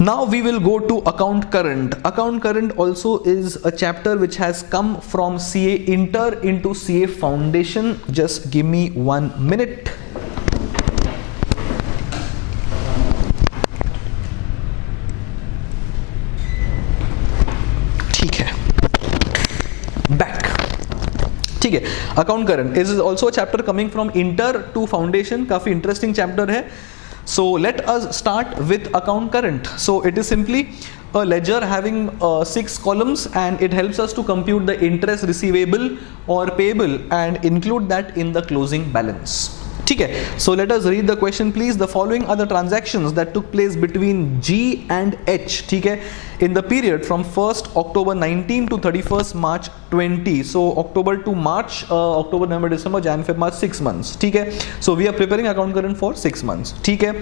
Now we will go to account current. Account current also is a chapter which has come from CA Inter into CA Foundation. Just give me 1 minute. ठीक है, back. ठीक है, account current is also chapter coming from inter to foundation. काफी interesting chapter है. So let us start with account current. So it is simply a ledger having 6 columns, and it helps us to compute the interest receivable or payable and include that in the closing balance. ठीक है, so let us read the question please. The following are the transactions that took place between G and H, ठीक है, in the period from 1st October 19 to 31st March 20. So October to March, October, November, December, Jan, Feb, March, 6 months. ठीक है, so we are preparing account current for 6 months. ठीक है,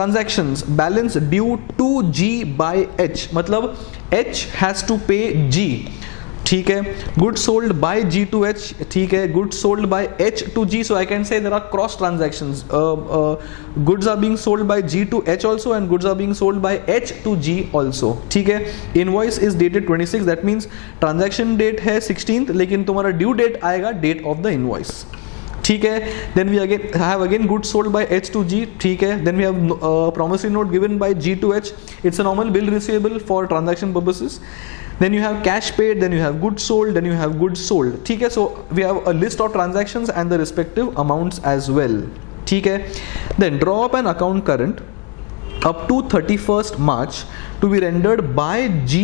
transactions balance due to G by H, मतलब H has to pay G. ठीक है, goods sold by G to H. ठीक है, goods sold by H to G. So I can say there are cross transactions. Goods are being sold by G to H also, and goods are being sold by H to G also. ठीक है, invoice is dated 26. That means transaction date है 16th, लेकिन तुम्हारा due date आएगा date of the invoice. ठीक है, then we have goods sold by H to G. ठीक है, then we have promissory note given by G to H. It's a normal bill receivable for transaction purposes. Then you have cash paid, then you have goods sold, then you have goods sold. ठीक है, so we have a list of transactions and the respective amounts as well. ठीक है, then draw up an account current up to 31st March to be rendered by G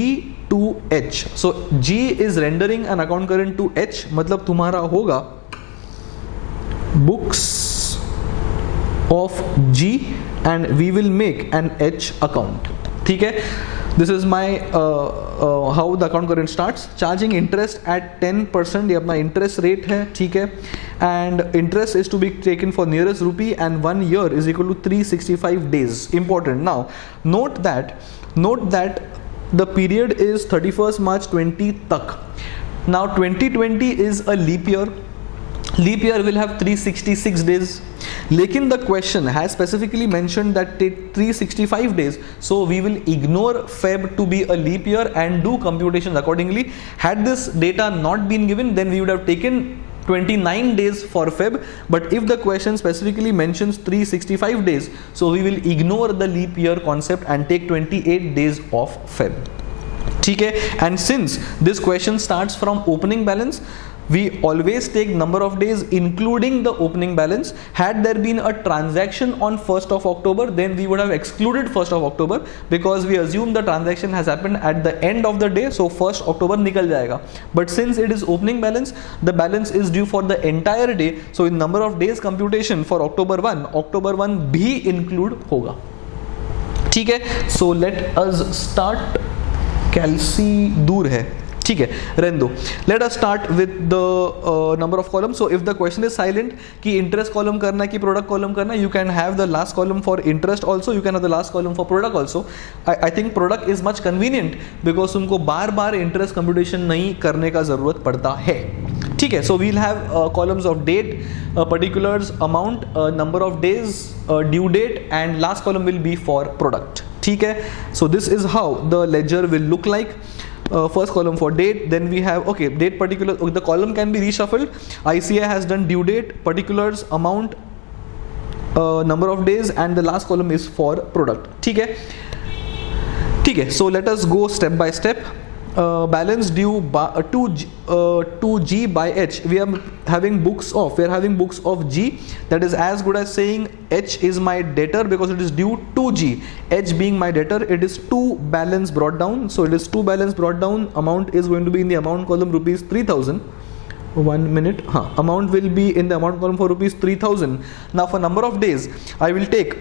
to H. So G is rendering an account current to H, मतलब तुम्हारा होगा books of G and we will make an H account. ठीक है, this is my how the account current starts. Charging interest at 10%, ये अपना interest rate है. ठीक है, and interest is to be taken for nearest rupee, and 1 year is equal to 365 days. Important. Now note that the period is 31st March 20 तक. Now 2020 is a leap year. Leap year will have 366 days, लेकिन the question has specifically mentioned that 365 days, so we will ignore Feb to be a leap year and do computations accordingly. Had this data not been given, then we would have taken 29 days for Feb, but if the question specifically mentions 365 days, so we will ignore the leap year concept and take 28 days of Feb. ठीक है, and since this question starts from opening balance, we always take number of days including the opening balance. Had there been a transaction on 1st of October, then we would have excluded 1st of October because we assume the transaction has happened at the end of the day, so 1st October निकल जाएगा. But since it is opening balance, the balance is due for the entire day, so in number of days computation for October 1 भी include होगा. ठीक है, so let us start. कैलसी दूर है. ठीक है, रहने दो. Let us start with the number of column. So if the question is silent कि इंटरेस्ट कॉलम करना है कि प्रोडक्ट कॉलम करना है, you can have the last column for interest also, you can have the last column for product also. I think product is much convenient because तुमको बार बार interest computation नहीं करने का जरूरत पड़ता है. ठीक है, so we'll have columns of date, particulars, amount, number of days, due date, and last column will be for product. ठीक है, so this is how the ledger will look like. First column for date, then we have date, particular, the column can be reshuffled. ICA has done due date, particulars, amount, number of days, and the last column is for product. ठीक है, so let us go step by step. Balance due to G by H. We are having books of G. That is as good as saying H is my debtor because it is due to G. H being my debtor, it is 2 balance brought down. So it is 2 balance brought down. Amount is going to be in the amount column rupees 3000. 1 minute. Amount will be in the amount column for rupees 3000. Now for number of days, I will take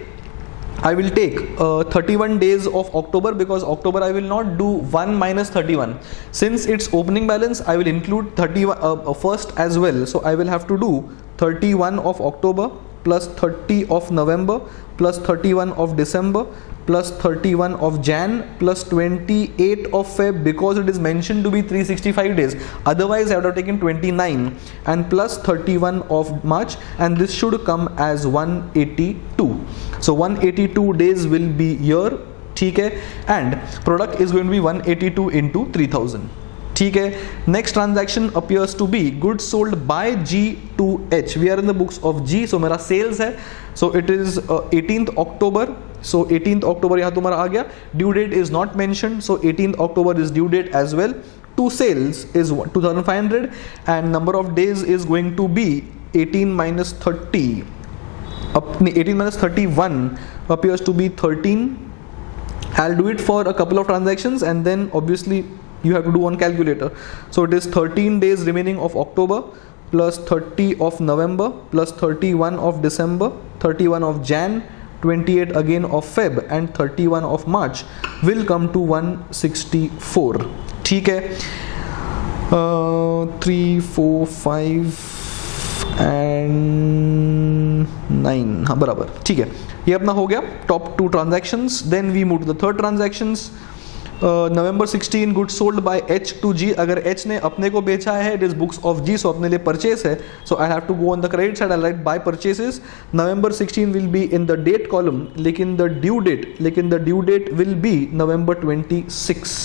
31 days of October because October I will not do 1 minus 31. Since it's opening balance, I will include 31 first as well. So I will have to do 31 of October plus 30 of November plus 31 of December plus 31 of Jan plus 28 of Feb because it is mentioned to be 365 days. Otherwise I would have taken 29 and plus 31 of March, and this should come as 182. So 182 days will be here. ठीक है, and product is going to be 182 into 3000, ठीक है. Next transaction appears to be goods sold by G to H. We are in the books of G, so मेरा sales है, so it is 18th October. So 18th October यहाँ तुम्हारा आ गया. Due date is not mentioned, so 18th October is due date as well. To sales is 2500 and number of days is going to be 18 minus 30. 18 minus 31 appears to be 13. I'll do it for a couple of transactions and then obviously you have to do on calculator. So it is 13 days remaining of October plus 30 of November plus 31 of December, 31 of Jan, 28 again of Feb and 31 of March will come to 164. ठीक है, 3, 4, 5 and 9, हाँ बराबर, ठीक है. ये अपना हो गया top 2 transactions. Then we move to the third transactions. November 16 goods sold by H to G. अगर H ने अपने को बेचा है, it is books of G, so अपने लिए परचेस है, so I have to go on the credit side. I write by purchases. November 16 will be in the date column, लेकिन the due date will be November 26.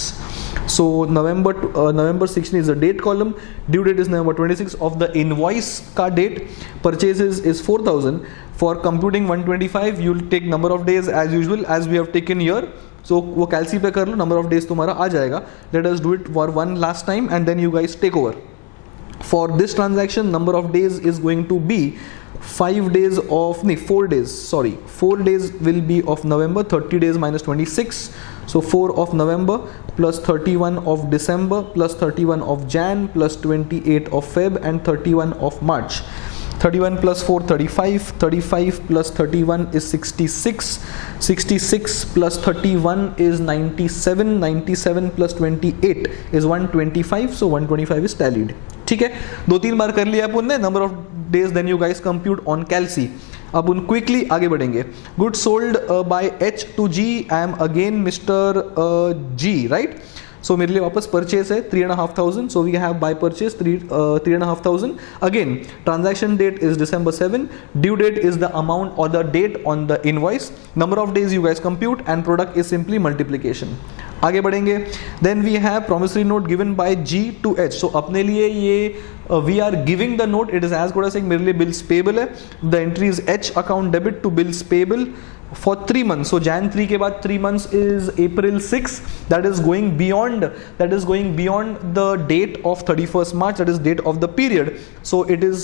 So November 16 is the date column, due date is November 26 of the invoice का date. Purchases is 4000. For computing 125 you will take number of days as usual as we have taken here. So वो कैलसी पे कर लो, number of days तुम्हारा आ जाएगा. Let us do it for one last time and then you guys take over. For this transaction number of days is going to be 4 days, sorry, 4 days will be of November, 30 days minus 26. So 4 of November plus 31 of December plus 31 of Jan plus 28 of Feb and 31 of March. 31 plus 4, 35. 35 plus 31 is 66. 66 plus 31 is 97. 97 plus 28 is 125. So 125 is tallied. ठीक है, 2-3 बार कर लिया अपन ने. Number of days then you guys compute on calci. अब उन quickly आगे बढ़ेंगे. Good sold by H to G. I am again mister G, right. So मेरे लिए वापस परचेस है 3,500. So we have by purchase 3,500. Again transaction date is December 7. Due date is the amount और the date on the invoice. Number of days you guys compute and product is simply multiplication. आगे बढ़ेंगे. Then we have promissory note given by G to H. So अपने लिए ये we are giving the note, it is as good as saying मेरे लिए bills payable है. The entry is H account debit to bills payable for 3 months. So Jan 3 के बाद 3 months is April 6. That is going beyond the date of 31st March, that is date of the period. So it is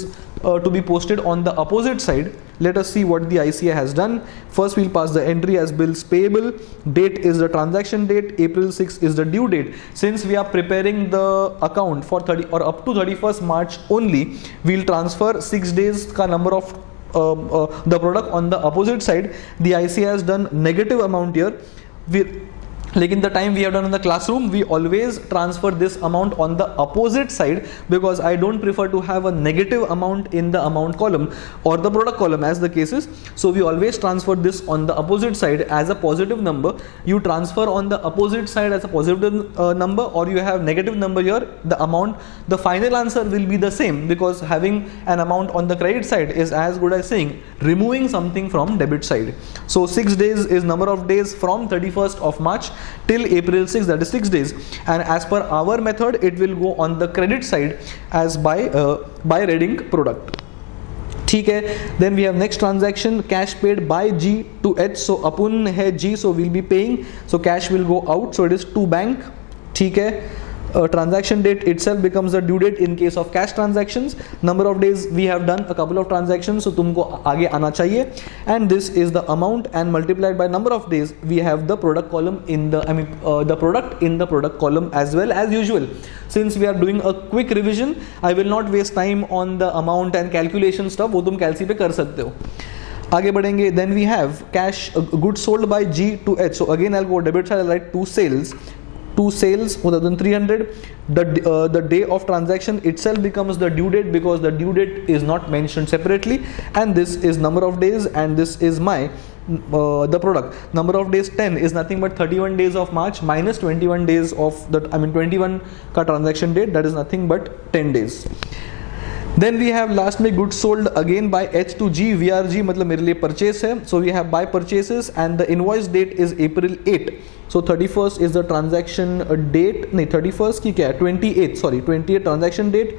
to be posted on the opposite side. Let us see what the ICA has done. First we'll pass the entry as bills payable. Date is the transaction date. April 6 is the due date. Since we are preparing the account for 30 or up to 31st March only, we'll transfer 6 days का number of the product on the opposite side. The ICA has done negative amount here. लेकिन the time we have done in the classroom, we always transfer this amount on the opposite side because I don't prefer to have a negative amount in the amount column or the product column as the case is. So we always transfer this on the opposite side as a positive number. You transfer on the opposite side as a positive number, or you have negative number here, the amount, the final answer will be the same because having an amount on the credit side is as good as saying removing something from debit side. So 6 days is number of days from 31st of March till April 6, that is 6 days, and as per our method it will go on the credit side as by reading product. ठीक है. Then we have next transaction, cash paid by G to H. So अपन है G, so we'll be paying, so cash will go out, so it is to bank. ठीक है. Transaction date itself becomes the due date in case of cash transactions. Number of days we have done a couple of transactions, so तुमको आगे आना चाहिए. And this is the amount and multiplied by number of days. We have the product column in the the product in the product column as well as usual. Since we are doing a quick revision, I will not waste time on the amount and calculation stuff. वो तुम कैलसी पे कर सकते हो. आगे बढ़ेंगे. Then we have cash goods sold by G to H. So again I'll go debit side. I'll write two sales 1,300. The day of transaction itself becomes the due date because the due date is not mentioned separately, and this is number of days, and this is my the product. Number of days 10 is nothing but 31 days of March minus 21 days of 21 का transaction date, that is nothing but 10 days. Then we have last में goods sold again by H to G. VRG मतलब मेरे लिए purchase है. So we have buy purchases and the invoice date is April 8. So 31st is the transaction date. नहीं 31st की क्या है? 28th, sorry, 28th transaction date.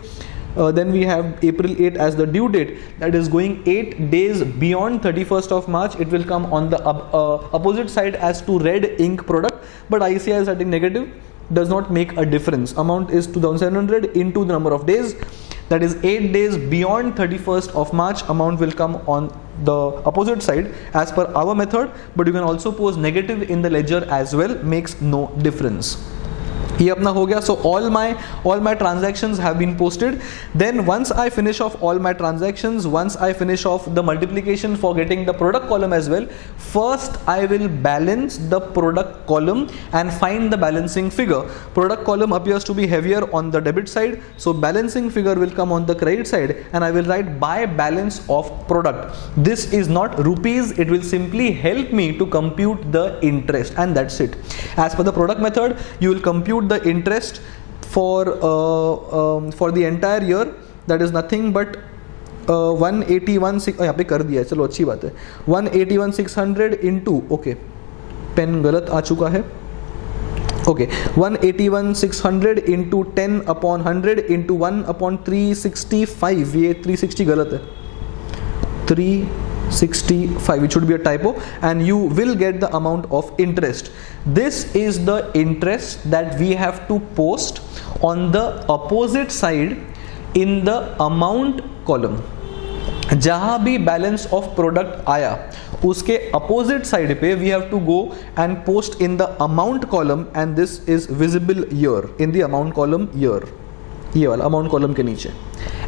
Then we have April 8 as the due date. That is going 8 days beyond 31st of March. It will come on the opposite side as to red ink product. But ICI is setting negative. Does not make a difference. Amount is 2700 into the number of days. That is 8 days beyond 31st of March. Amount will come on the opposite side as per our method, but you can also pose negative in the ledger as well. Makes no difference. ये अपना हो गया. So all my transactions have been posted. Then once I finish off all my transactions, once I finish off the multiplication for getting the product column as well, first I will balance the product column and find the balancing figure. Product column appears to be heavier on the debit side, so balancing figure will come on the credit side, and I will write by balance of product. This is not rupees, it will simply help me to compute the interest, and that's it. As per the product method, you will compute the interest for the entire year. That is nothing but 181,600 यहाँ पे कर दिया है, चलो अच्छी बात है. 181,600 into, okay pen गलत आ चुका है, okay 181,600 into 10 upon 100 into 1 upon 365. ये 360 गलत है, 365, it should be a typo, and you will get the amount of interest. This is the interest that we have to post on the opposite side in the amount column. जहाँ भी balance of product आया उसके opposite side पे we have to go and post in the amount column, and this is visible here in the amount column here, ये वाला amount column के नीचे.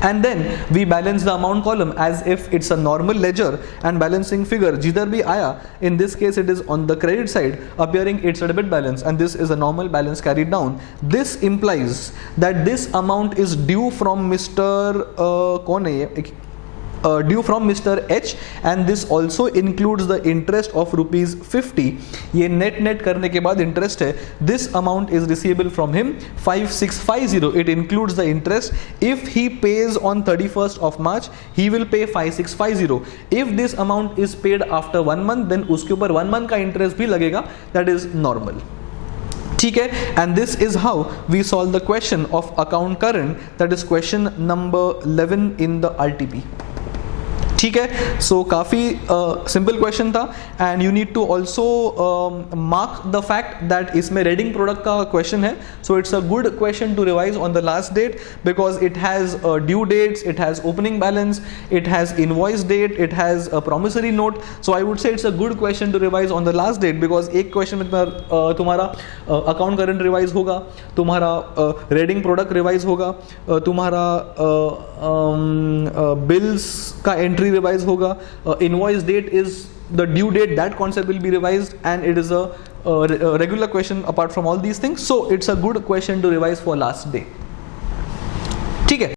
And then we balance the amount column as if it's a normal ledger, and balancing figure जिधर भी आया, in this case it is on the credit side appearing it's a debit balance, and this is a normal balance carried down. This implies that this amount is due from Mr. कौन है ये, due from Mr. H, and this also includes the interest of ₹50. ये net करने के बाद interest है. This amount is receivable from him 5650. It includes the interest. If he pays on 31st of March, he will pay 5650. If this amount is paid after 1 month, then उसके ऊपर 1 month का interest भी लगेगा. That is normal. ठीक है, and this is how we solve the question of account current. That is question number 11 in the RTP. ठीक है, so काफ़ी सिंपल क्वेश्चन था, and you need to also mark the fact that इसमें red ink product का question है. So it's a good question to revise on the last date, because it has due dates, it has opening balance, it has invoice date, it has promissory note. So I would say it's a good question to revise on the last date, because एक question में तुम्हारा account current revise होगा, तुम्हारा raiding product revise होगा, तुम्हारा bills का entry revise होगा, invoice date is the due date, that concept will be revised, and it is a regular question apart from all these things. So it's a good question to revise for last day. ठीक है.